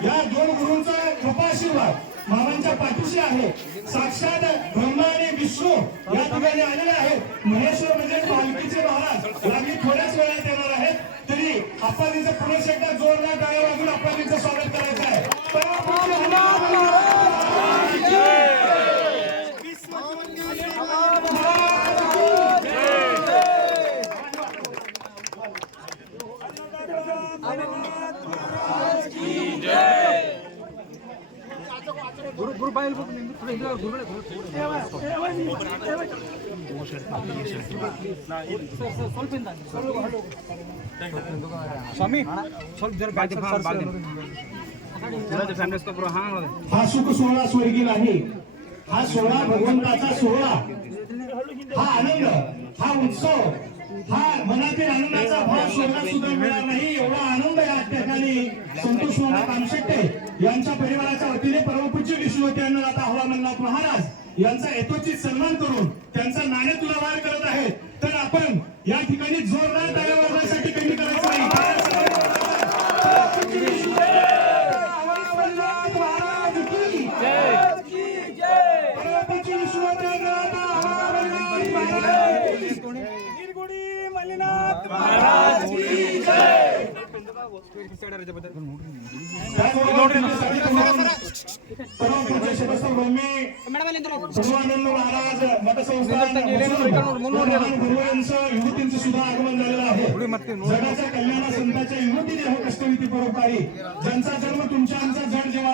या दोन गुरूंचा कृपाशीर्वाद मामांच्या पाठीशी आहे साक्षात ब्रह्मा आणि विष्णू या ठिकाणी आलेले आहेत महेश्वर म्हणजे पालखीचे महाराज लागली थोड्याच वेळात येणार आहेत तरी आप्पाजींचं पुरुष एकदा जोरदार टाळ्या वाजून आप्पाजींचं ಸ್ವಾಮಿ ಸ್ವಲ್ಪ ಜರ ಬ್ಯಾಕ್ ಫ್ಯಾಮಿಲಿ ಹಾ हा सुख सोहळा स्वर्गीय नाही हा सोहळा भगवंताचा सोहळा हा आनंद हा उत्सव हा मनातील आनंदाचा भाव सोहळा सुद्धा मिळणार नाही. एवढा आनंद या ठिकाणी संतोष मामा कामशेट्टे यांच्या परिवाराच्या वतीने परमपूज्य विष्णुवती आता हवामननाथ महाराज यांचा यथोचित सन्मान करून त्यांचा नाणे तुलावार करत आहेत. तर आपण या ठिकाणी जोरदार महाराज मठसंस्थान सुद्धा आगमन झालेलं आहे जगाच्या कल्याणा संतांच्या युवतीने हा कष्टविधी परोपकारी. ज्यांचा जन्म तुमच्या आमचा जड जेव्हा